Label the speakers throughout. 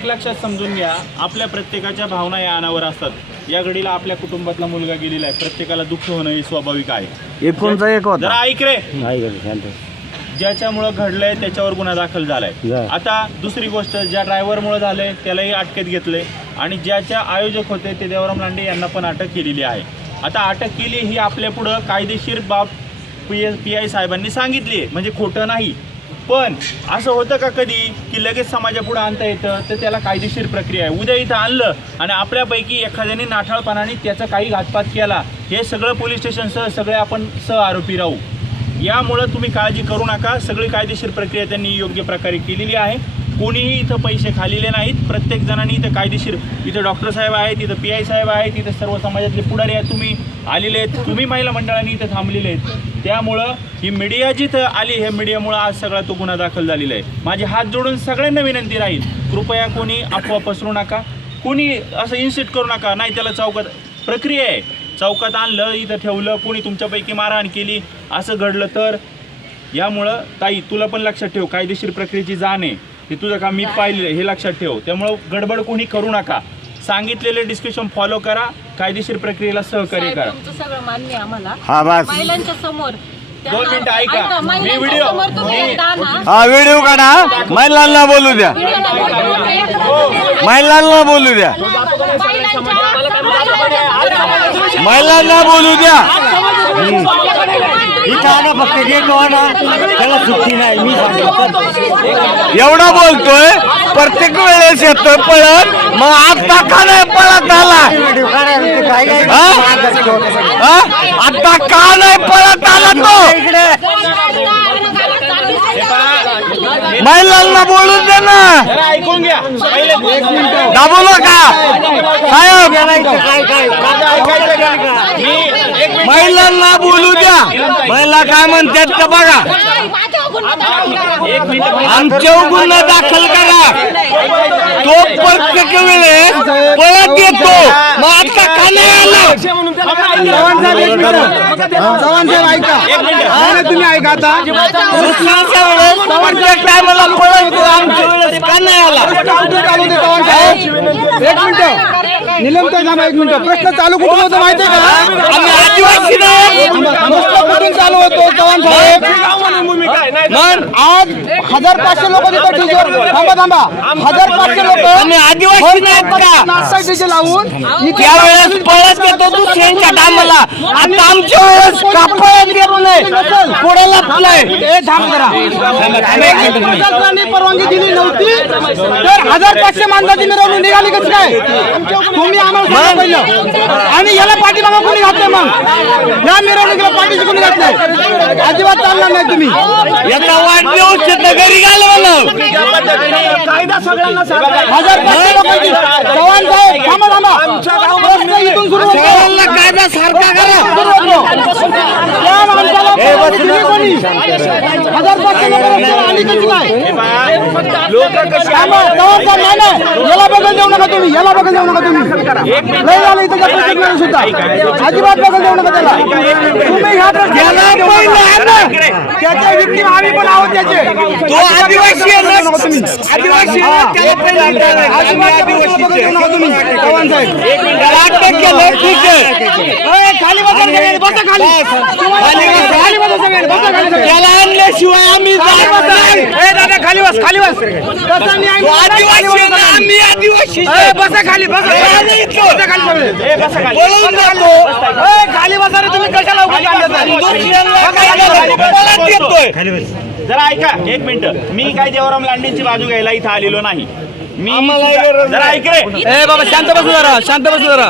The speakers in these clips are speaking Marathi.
Speaker 1: एक लक्षात समजून घ्या आपल्या प्रत्येकाच्या भावना या अनावर असतात. या घडीला आपल्या कुटुंबातला मुलगा गेलेला आहे. प्रत्येकाला दुःख होणं हे स्वाभाविक आहे.
Speaker 2: एकोणचा एक होता.
Speaker 1: जरा ऐक रे. ज्याच्यामुळं घडलंय त्याच्यावर गुन्हा दाखल झालाय.
Speaker 2: जा.
Speaker 1: आता दुसरी गोष्ट ज्या ड्रायव्हरमुळे झालंय त्यालाही अटकेत घेतलंय. आणि ज्याच्या आयोजक होते ते देवराम लांडे यांना पण अटक केलेली आहे. आता अटक केली ही आपल्या पुढं कायदेशीर बाब पी एस पी आय साहेबांनी सांगितली म्हणजे खोटं नाही. पण असं होतं का कधी की लगेच समाजापुढं आणता येतं? तर त्याला कायदेशीर प्रक्रिया आहे. उद्या इथं आणलं आणि आपल्यापैकी एखाद्याने नाठाळपणाने त्याचा काही घातपात केला हे सगळं पोलीस स्टेशनसह सगळे आपण सह आरोपी राहू. यामुळं तुम्ही काळजी करू नका. सगळी कायदेशीर प्रक्रिया त्यांनी योग्य प्रकारे केलेली आहे. कोणीही इथं पैसे खाल्लेले नाहीत. प्रत्येक जणांनी इथं कायदेशीर इथं डॉक्टर साहेब आहेत इथं पी आय साहेब आहेत इथं सर्व समाजातले पुढारी आहेत. तुम्ही आलेले आहेत. तुम्ही महिला मंडळांनी इथं थांबलेले आहेत. त्यामुळं ही मीडिया जिथं आली हे मीडियामुळं आज सगळा तो गुन्हा दाखल झालेला आहे. माझे हात जोडून सगळ्यांना विनंती राहील कृपया कोणी अफवा पसरू नका. कोणी असं इन्सिट करू नका. नाही त्याला चौकात प्रक्रिया आहे. चौकात आणलं इथं ठेवलं कोणी तुमच्यापैकी मारहाण केली असं घडलं तर यामुळं ताई तुला पण लक्षात ठेव कायदेशीर प्रक्रियेची जाण आहे. हे तुझं काम मी पाहिलेलं हे लक्षात ठेव. त्यामुळं गडबड कोणी करू नका. सांगितलेले डिस्क्रिप्शन फॉलो करा कायदेशीर प्रक्रियेला सहकार्य
Speaker 3: साहेब,
Speaker 1: करा.
Speaker 3: तुमचं सगळं मान्य आहे आम्हाला.
Speaker 2: हा बस.
Speaker 3: महिलांच्या समोर.
Speaker 1: दोन मिनिटं ऐका. मी
Speaker 3: महिलांच्या
Speaker 1: व्हिडिओ-
Speaker 3: समोर तुम्ही
Speaker 1: मी-
Speaker 3: एकदा ना,
Speaker 2: हा. व्हिडिओ काढा महिलांना बोलू द्या.
Speaker 3: व्हिडिओला बोलून
Speaker 2: महिलांना बोलू द्या.
Speaker 3: महिलांच्या-
Speaker 2: महिलांना बोलू द्या. इथं आला फक्त गेट आला त्याला सुट्टी नाही मी एवढा बोलतोय प्रत्येक वेळेस येतोय पळत मग आता का नाही पळत आला? हा? हा? आता का नाही पळत आला तो? महिलांना बोलू दे ना.
Speaker 1: ऐकून घ्या.
Speaker 2: दाबू नका साहेब
Speaker 1: मिनिट.
Speaker 2: महिलांना बोलू द्या. महिला काय म्हणतात का बघा. आमच्या गुन्हा दाखल करा. तो प्रत्येक वेळेस पळत येतो. मग आता का नाही आला?
Speaker 4: तुम्ही ऐका आता.
Speaker 2: दुसऱ्याच्या वेळेस प्रत्येक टायमाला पळत येतो. आमच्या वेळेस का नाही आला?
Speaker 4: चालू दे चव्हाण साहेब एक मिनिट. निलमताई थांबा एक मिनिट. प्रश्न चालू कुठून होतो माहितीये का?
Speaker 2: आम्ही आदिवासी
Speaker 4: प्रश्न कुठून चालू होतो चव्हाण साहेब?
Speaker 2: मग
Speaker 4: आज हजार पाचशे लोक तिथं डीजे थांबा थांबा. हजार पाचशे लोक
Speaker 2: आम्ही आदिवासी नाहीत का
Speaker 4: डीजे लावून
Speaker 2: त्यावेळेस पळत येतो दुसऱ्यांच्या टायमाला आता आमच्या वेळेस का पळत येत नाही. पुढे लपलाय.
Speaker 4: ए, थांब जरा. परवानगी दिली नव्हती. तर हजार पाचशे माणसाची मिरवणूक निघाली कसं काय? तुम्ही आम्हाला पहिलं. आणि याला पाठीमागा कोणी घातलंय मग? या मिरवणुकीला पाठीशी कोणी घातलंय? अजिबात चालणार नाही तुम्ही.
Speaker 2: याचा वाढदिवस तिथं घरी घालवलं.
Speaker 4: हजार पाचशे लोकांची चव्हाण साहेब.
Speaker 2: कायदा सारखा.
Speaker 4: याला बघत जाऊ नका तुम्ही याला बघत जाऊ नका तुम्ही. लय झालं इथं प्रत्येक सुद्धा. अजिबात बघत जाऊ नका त्याला. तुम्ही ह्या आम्ही पण आहोत त्याचे.
Speaker 2: तो आदिवासी आदिवासी आहे ना? त्याला पहिलं आणा. आम्ही आदिवासीच आहे.
Speaker 4: बघत जाऊ नका तुम्ही चव्हाण साहेब
Speaker 2: त्याला अटक केलं, ठीक आहे.
Speaker 4: ए, खाली बसा सगळे, बसा खाली
Speaker 2: खाली बसा.
Speaker 4: खाली बसा सगळे, बसा खाली सगळे.
Speaker 2: त्याला आणल्याशिवाय आम्ही
Speaker 4: खाली
Speaker 2: जात
Speaker 4: बसा.
Speaker 2: नाही.
Speaker 4: ए, दादा खाली बस खाली बस बसा न्याय
Speaker 2: तो
Speaker 4: खाली
Speaker 2: आदिवासी आहे
Speaker 4: बसा
Speaker 2: ना?
Speaker 4: खाली.
Speaker 2: आम्ही आदिवासी
Speaker 4: ए, बसा खाली बसा
Speaker 2: ए,
Speaker 4: खाली.
Speaker 2: इथं.
Speaker 4: बसा खाली सगळे.
Speaker 1: ए, बसा खाली.
Speaker 2: पळून जातो
Speaker 4: ए, खाली बसा रे तुम्ही कशाला उगाच आणलं
Speaker 2: काय येतोय
Speaker 1: जरा ऐका एक मिनिट मी काय देवराम लांडेंची बाजू घ्यायला इथं आलेलो नाही मी
Speaker 2: आम्हाला
Speaker 1: सुद्धा-
Speaker 2: गरज
Speaker 1: जरा ऐक रे.
Speaker 4: ए बाबा शांत बसू जरा शांत बसू जरा.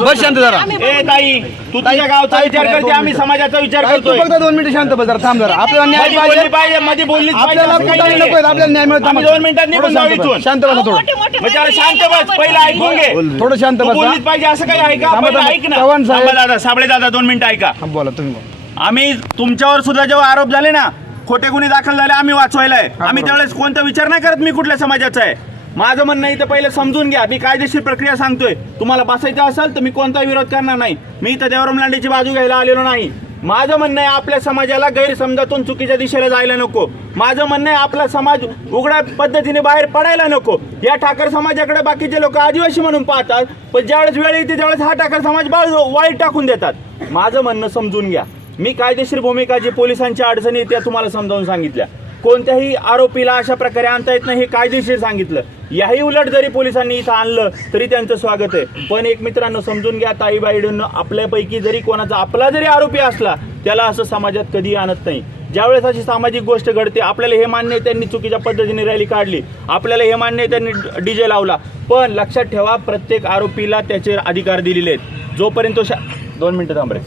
Speaker 4: बस शांत जरा.
Speaker 1: ए ताई तू तुझ्या गावचा विचार करते आम्ही समाजाचा विचार
Speaker 4: काय तू
Speaker 1: करतोय.
Speaker 4: फक्त दोन मिनिटं शांत बस जरा थांब जरा. आपल्याला
Speaker 1: न्यायमध्ये
Speaker 4: पाहिजे.
Speaker 1: बोलली पाहिजे मध्ये पाहिजे.
Speaker 4: आपल्याला
Speaker 1: काही
Speaker 4: कुठलाही. नको आहे, आपल्याला न्याय मिळत.
Speaker 1: आम्ही दोन मिनिटात निघून जाऊ इथून.
Speaker 4: शांत बसा थोडं.
Speaker 1: मग शांत बस पहिलं ऐकून घे.
Speaker 4: थोडं शांत
Speaker 1: तू
Speaker 4: बसा
Speaker 1: बोललीच पाहिजे असं काही ऐका
Speaker 4: थांबा,
Speaker 1: पहिलं
Speaker 4: थांबा.
Speaker 1: ऐक ना.
Speaker 4: चव्हाण साहेब.
Speaker 1: थांबा दादा साबळे दादा दोन मिनिटं ऐका.
Speaker 4: हा, बोला तुम्ही बोला.
Speaker 1: आम्ही तुमच्यावर सुद्धा जेव्हा आरोप झाले ना खोटे गुन्हे दाखल झाले आम्ही वाचवायलाय. आम्ही त्यावेळेस कोणता विचार नाही करत मी कुठल्या समाजाचा आहे. माझं म्हणणं इथं पहिले समजून घ्या. मी कायदेशीर प्रक्रिया सांगतोय. तुम्हाला बसायचं असेल तर मी कोणता विरोध करणार नाही. मी इथं देवराम लांडेची बाजू घ्यायला आलेलो नाही. माझं म्हणणं आहे आपल्या समाजाला गैरसमजातून चुकीच्या दिशेला जायला नको. माझं म्हणणं आहे आपला समाज उघड्या पद्धतीने बाहेर पडायला नको. या ठाकर समाजाकडे बाकीचे लोक आदिवासी म्हणून पाहतात पण ज्यावेळेस वेळ येते त्यावेळेस हा ठाकर समाज बाळ वाईट टाकून देतात. माझं म्हणणं समजून घ्या. मी कायदेशीर भूमिका जी पोलिसांच्या अडचणी त्या तुम्हाला समजावून सांगितल्या. कोणत्याही आरोपीला अशा प्रकारे आणता येत नाही हे कायदेशीर सांगितलं. याही उलट जरी पोलिसांनी इथं आणलं तरी त्यांचं स्वागत आहे. पण एक मित्रांनो समजून घ्या ताई आपल्यापैकी जरी कोणाचा आपला जरी आरोपी असला त्याला असं समाजात कधी आणत नाही. ज्यावेळेस अशी सामाजिक गोष्ट घडते आपल्याला हे मान्य आहे त्यांनी चुकीच्या पद्धतीने रॅली काढली आपल्याला हे मान्य आहे त्यांनी डीजे लावला. पण लक्षात ठेवा प्रत्येक आरोपीला त्याचे अधिकार दिलेले आहेत. जोपर्यंत तो शा दोन मिनिटं थांबरे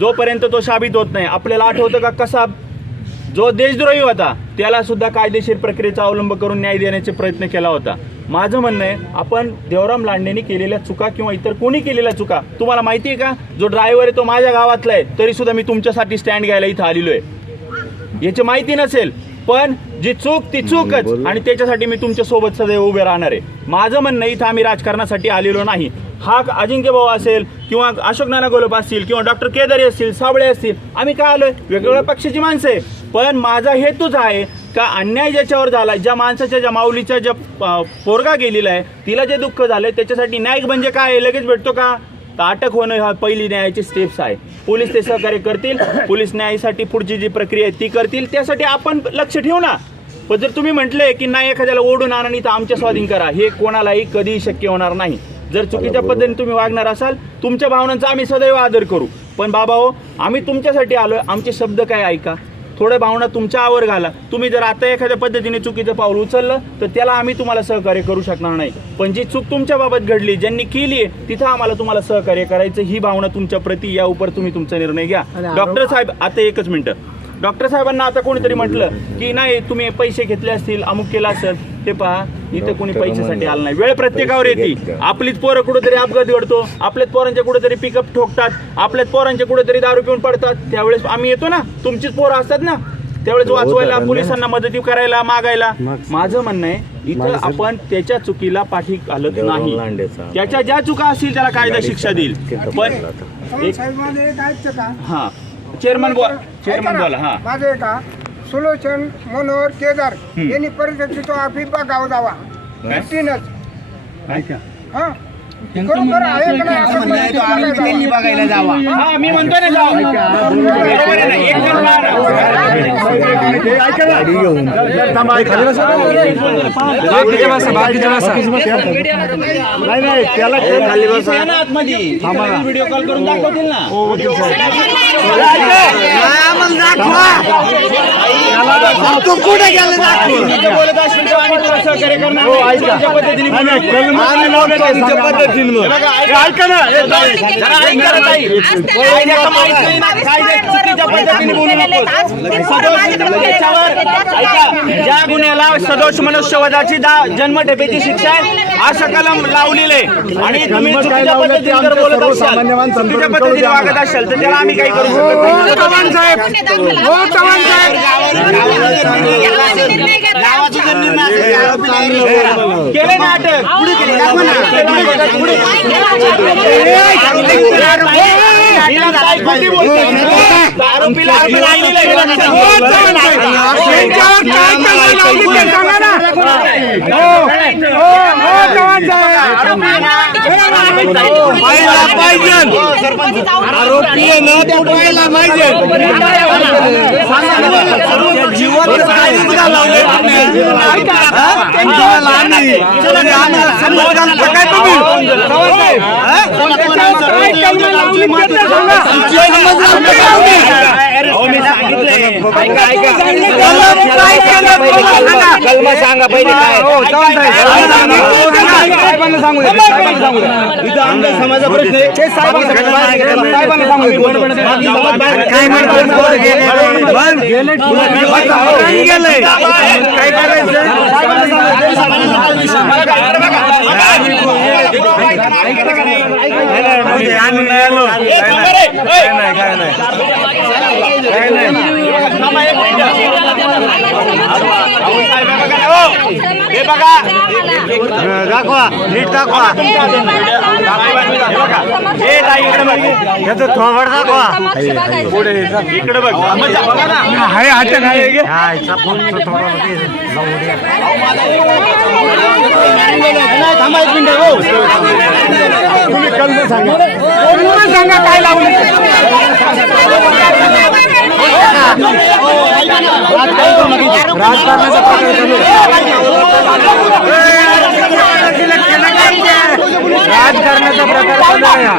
Speaker 1: जोपर्यंत तो साबित होत नाही आपल्याला आठवतं का कसा जो देशद्रोही होता त्याला सुद्धा कायदेशीर प्रक्रियेचा अवलंब करून न्याय देण्याचे प्रयत्न केला होता. माझं म्हणणं आहे आपण देवराम लांडेंनी केलेल्या चुका किंवा इतर कोणी केलेल्या चुका तुम्हाला माहिती आहे का? जो ड्रायव्हर आहे तो माझ्या गावातला आहे तरी सुद्धा मी तुमच्यासाठी स्टँड घ्यायला इथं आलेलो आहे. याची माहिती नसेल पण जी चूक ती चूकच. आणि त्याच्यासाठी मी तुमच्यासोबत सदैव उभे राहणार आहे. माझं म्हणणं इथं आम्ही राजकारणासाठी आलेलो नाही. हा अजिंक्य भाऊ असेल किंवा अशोक नाना गोलप असतील किंवा डॉक्टर केदारी असतील साबळे असतील आम्ही काय आलोय? वेगवेगळ्या पक्षाची माणसं आहे पण माझा हेतूच आहे का अन्याय ज्याच्यावर झाला ज्या माणसाच्या ज्या माऊलीच्या ज्या पोरगा गेलेला आहे तिला जे दुःख झालंय त्याच्यासाठी न्यायिक म्हणजे काय? लगेच भेटतो का? तर अटक होणं हा पहिली न्यायाची स्टेप्स आहे. पोलीस ते सहकार्य करतील. पोलीस न्यायासाठी पुढची जी प्रक्रिया आहे ती करतील. त्यासाठी आपण लक्ष ठेवू ना. पण जर तुम्ही म्हटले की नाही एखाद्याला ओढून आणा आणि तर आमच्या स्वाधीन करा हे कोणालाही कधीही शक्य होणार नाही. जर चुकीच्या पद्धतीने तुम्ही वागणार असाल तुमच्या भावनांचा आम्ही सदैव आदर करू. पण बाबा हो आम्ही तुमच्यासाठी आलोय. आमचे शब्द काय ऐका? थोड्या भावना तुमच्या आवर घाला. तुम्ही जर आता एखाद्या पद्धतीने चुकीचं पाऊल उचललं तर त्याला आम्ही तुम्हाला सहकार्य करू शकणार नाही. पण जी चूक तुमच्या बाबत घडली ज्यांनी केली तिथं आम्हाला तुम्हाला सहकार्य करायचं ही भावना तुमच्या प्रती या उपर तुम्ही तुमचा निर्णय घ्या. डॉक्टर साहेब आता एकच मिनिटं. डॉक्टर साहेबांना आता कोणीतरी म्हटलं की नाही तुम्ही पैसे घेतले असतील अमुक केला असेल ते पहा इथं कोणी पैशासाठी आलं नाही. वेळ प्रत्येकावर येते. आपलीच पोरं कुठेतरी अपघात घडतो आपल्याच पोरांच्या कुठेतरी पिकअप ठोकतात आपल्याच पोरांच्या कुठेतरी दारू पिऊन पडतात. त्यावेळेस आम्ही येतो ना तुमचीच पोरं असतात ना. त्यावेळेस वाचवायला पोलिसांना मदती करायला मागायला. माझं म्हणणं आहे इथं आपण त्याच्या चुकीला पाठी घालत नाही. त्याच्या ज्या चुका असतील त्याला कायदा शिक्षा देईल. पण हा. चेअरमन बोला. चेअरमन बोला हा.
Speaker 5: माझं का सुलोचन मनोहर केदार यांनी परिस्थितीचा अफिफा गाव जावा. तीनच. हा? खरोखर आहे का नाही? असं परिस्थिती बघायला जावा.
Speaker 1: हा मी म्हणतो ना जाऊ. बरोबर आहे ना? एक जण राहणार. इथे या ना आतमध्ये. तिथे व्हिडिओ कॉल करून दाखवतील ना.
Speaker 2: तू कुठे गेला दाखव?
Speaker 1: तर हे ऐका. ना चुकीच्या पद्धतीने बोलू ज्या गुन्ह्याला सदोष मनुष्यवधाची दा जन्मठेपेची शिक्षा आहे असं कलम लावलेलं आहे. आणि तुम्ही चुकीच्या पद्धतीने जर बोलत असाल चुकीच्या पद्धतीने वागत असाल तर त्याला आम्ही काही करू शकत? नाही
Speaker 5: चव्हाण साहेब. हो चव्हाण साहेब.
Speaker 1: केले आरोपी आहे.
Speaker 5: ना. हो, हो, हो, साहेब.
Speaker 2: पाहिला पाहिजे जीवन काहीच. हा? लहान काय तुम्ही? हा?
Speaker 5: कलम सांगा.
Speaker 1: पहिले
Speaker 2: हो. साहेबांना सांगू सांगू.
Speaker 1: इथं आमच्या समाजा प्रश्न आहे.
Speaker 2: साहेबांना सांगू दे. काय करायचं. नाही, आम्ही नाही आलो. काय नाही, काय नाही. काय नाही.
Speaker 1: थांबा एक मिनिटं. अहो, साहेब, बघा. हो.
Speaker 6: बघा. दाखवा नीट दाखवा. हे ताई इकडे बघ. याचं थोबड दाखवा. इकडे बघ. बघा ना.
Speaker 2: हाय
Speaker 6: हा, याचा फोन थोडा
Speaker 4: थांबा एक मिनिट. हो. तुम्ही कल्म सांगा
Speaker 2: पूर्ण सांगा काय लावलं
Speaker 4: राजकारणाचा प्रकार
Speaker 2: राजकारणाचा प्रकार चालू आहे हा.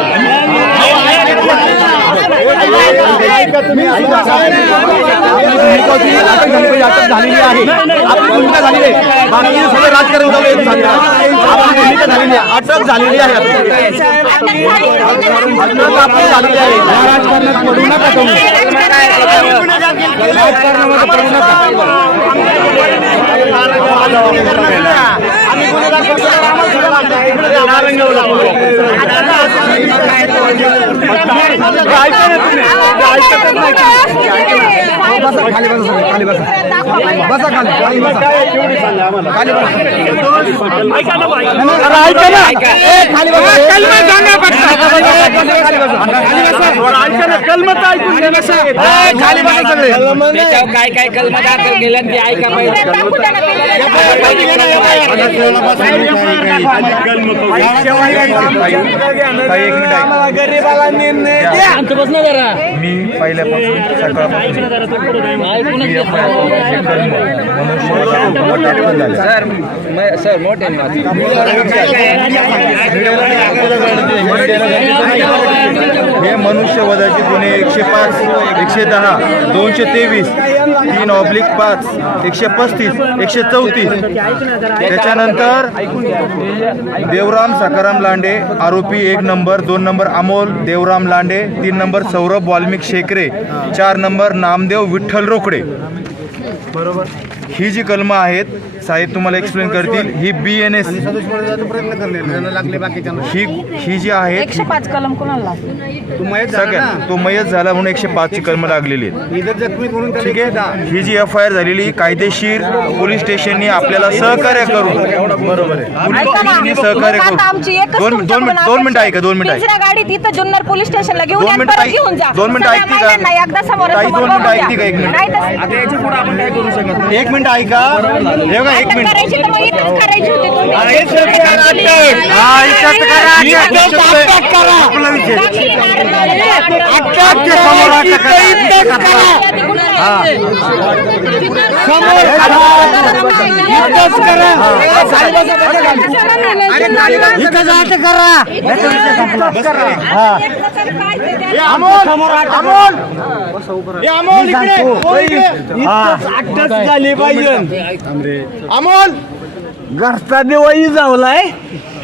Speaker 4: अटक झालेली आहे आपली भूमिका झालेली आहे बाकीचे सगळे राजकारण उठवले आपली भूमिका झालेली आहे अटक झालेली आहे अटक आपली झालेली आहे राजकारणात पडू नका तुम्ही राजकारणामध्ये पडू नका बसा सगळे, खाली बसा बसा खाली खाली बसा. खाली बसा. ऐका ना खाली बसा.
Speaker 2: कलमा सांगा फक्त.
Speaker 4: खाली बसा. ऐका ना कलमत ऐकून घे बसा ए, खाली बसा सगळे.
Speaker 7: काय काय कलम दाखल केलं ते ऐका पाहिजे
Speaker 2: गरीबाला निर्णय द्या.
Speaker 6: मी पहिल्यापासून सकाळपासून
Speaker 7: सर मोठे
Speaker 6: हे मनुष्यवधाचे गुन्हे एकशे पाच एकशे दहा दोनशे तेवीस तीन ऑब्लिक पाच एकशे पस्तीस एकशे चौतीस. त्याच्यानंतर देवराम सकाराम लांडे आरोपी एक नंबर दोन नंबर अमोल देवराम लांडे तीन नंबर सौरभ वाल्मिक शेकरे चार नंबर नामदेव विठ्ठल रोकडे. बरोबर. ही जी कलमं आहेत साहेब तुम्हाला एक्सप्लेन करतील ही बी एन एस ही ही जी आहेत
Speaker 5: एकशे पाच कलम कोणाला
Speaker 6: सगळ्यात तो मयत झाला म्हणून एकशे पाचची कलम लागलेली आहेत. ठीक आहे? ही जी एफ आय आर झालेली कायदेशीर पोलीस स्टेशननी आपल्याला सहकार्य करून बरोबर आहे. सहकार्य करून. दोन दोन
Speaker 5: तुमच्याकडून
Speaker 6: मिनिट दोन मिनिटं ऐका दोन मिनिटं ऐका.
Speaker 5: तिसऱ्या गाडीत इथं जुन्नर पोलीस स्टेशनला घेऊन
Speaker 6: दोन मिनिटं
Speaker 5: परत
Speaker 6: ऐक-
Speaker 5: घेऊन जा.
Speaker 6: दोन मिनिटं ऐकते का?
Speaker 5: महिलांना एकदा समोर
Speaker 6: ताई,
Speaker 5: समोर
Speaker 6: दोन मिनिटं
Speaker 5: बघून
Speaker 6: ऐकते का? एक. मिनिट.
Speaker 5: नाही? तर-
Speaker 6: एक मिनिट. ऐका हे बघा एक मिनिट.
Speaker 5: करायची तर मग इथंच करायची होती तुम्ही.
Speaker 6: हा, इथंच करा अटक. इथंच अटक करा. आपला विषय.
Speaker 5: दाखली मारणार.
Speaker 6: अटक समोर अटक करा.
Speaker 5: इथंच करा.
Speaker 6: समोर
Speaker 5: इथंच करा.
Speaker 4: अमोल अमोल अमोल इकडे हो इकडे
Speaker 2: अटक झाली पाहिजे
Speaker 4: अमोल
Speaker 2: घरचा दिवाळी जावलाय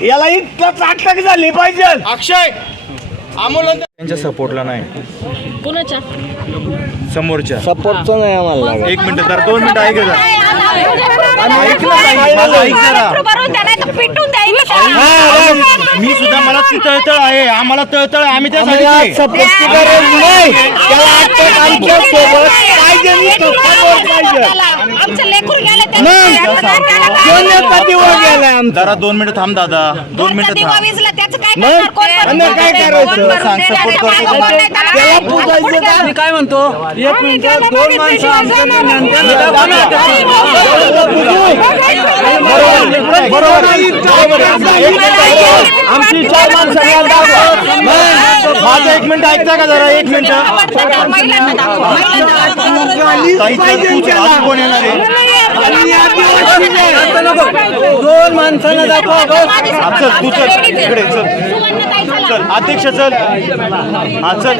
Speaker 2: याला इतकंच अटक झाली पाहिजे
Speaker 4: अक्षय अमोल
Speaker 6: त्यांच्या सपोर्टला नाही
Speaker 5: कुणाच्या
Speaker 6: समोरच्या
Speaker 2: सपोर्टचं नाही आम्हाला
Speaker 6: एक मिनिट तर दोन मिनिटं ऐका जरा.
Speaker 5: ऐक
Speaker 6: माझं ऐक जरा.
Speaker 5: भरून द्या नाही तर पिटून द्या इथं.
Speaker 6: ती तळतळ आहे. आम्हाला तळतळ आहे. आम्ही त्यासाठी
Speaker 2: आम्हाला
Speaker 6: ते-
Speaker 2: सपोर्टची गरज नाही. त्याला अटक आमच्यासोबत पाहिजे नुसतं समोर पाहिजे
Speaker 5: आमचं लेकरू गेलं
Speaker 2: मग सोन्याचा दिवा गेलाय आमचा?
Speaker 6: जरा दोन मिनिटं थांब दादा. दोन मिनिटं
Speaker 5: दिवा
Speaker 6: थांब.
Speaker 5: विजला त्याचं काय
Speaker 2: मग?
Speaker 5: करणार? कोण भरून
Speaker 2: आणि काय
Speaker 5: देणार?
Speaker 2: करायचं?
Speaker 5: कोण भरून
Speaker 6: सांग,
Speaker 5: देणार?
Speaker 6: support करतो.
Speaker 5: मागं कोण नाही त्याला?
Speaker 2: त्याला
Speaker 5: आता
Speaker 2: फुगायचं
Speaker 5: पुढे
Speaker 2: का?
Speaker 5: गेला.
Speaker 2: काय म्हणतो? एक मिनिट दोन माणसं आमच्या
Speaker 4: आमची चार माणसं
Speaker 6: माझं एक मिनिट ऐकता का जरा? एक मिनिट.
Speaker 5: महिलांना दाखव, महिलांना दाखव. कोण येणार आहे दोन माणसांना दाखवा चल. तू चल इकडे चल. चल अध्यक्ष चल हा चल.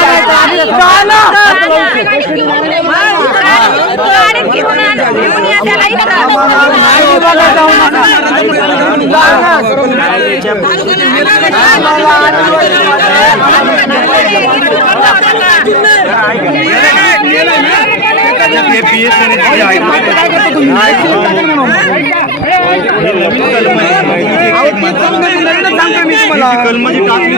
Speaker 4: कलमाची टाकली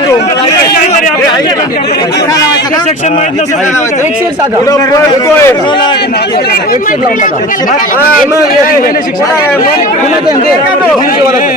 Speaker 4: तो? एकशे एक टाका. एकशे एक लावून टाका. हा, मग एक- कोणा आहे? मग गुन्ह्याचं आहे ते. मनुष्यवधाचं.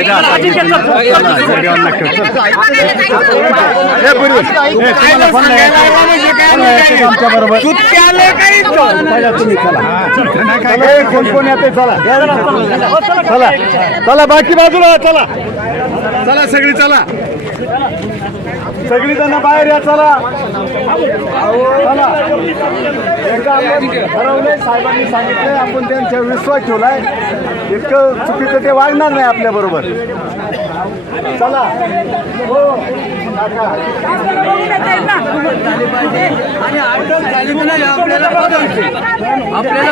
Speaker 4: बघा. कोण कोण येते चला. चला. चला बाकी बाजूला चला. चला सगळी चला. सगळी जण बाहेर या चला चला. आपण ठरवलंय. साहेबांनी सांगितलंय आपण त्यांच्यावर विश्वास ठेवलाय. इतकं चुकीचं ते वागणार नाही आपल्या बरोबर. चला. हो. काका आणि अटक झाली की नाही आपल्याला बघायची आपल्याला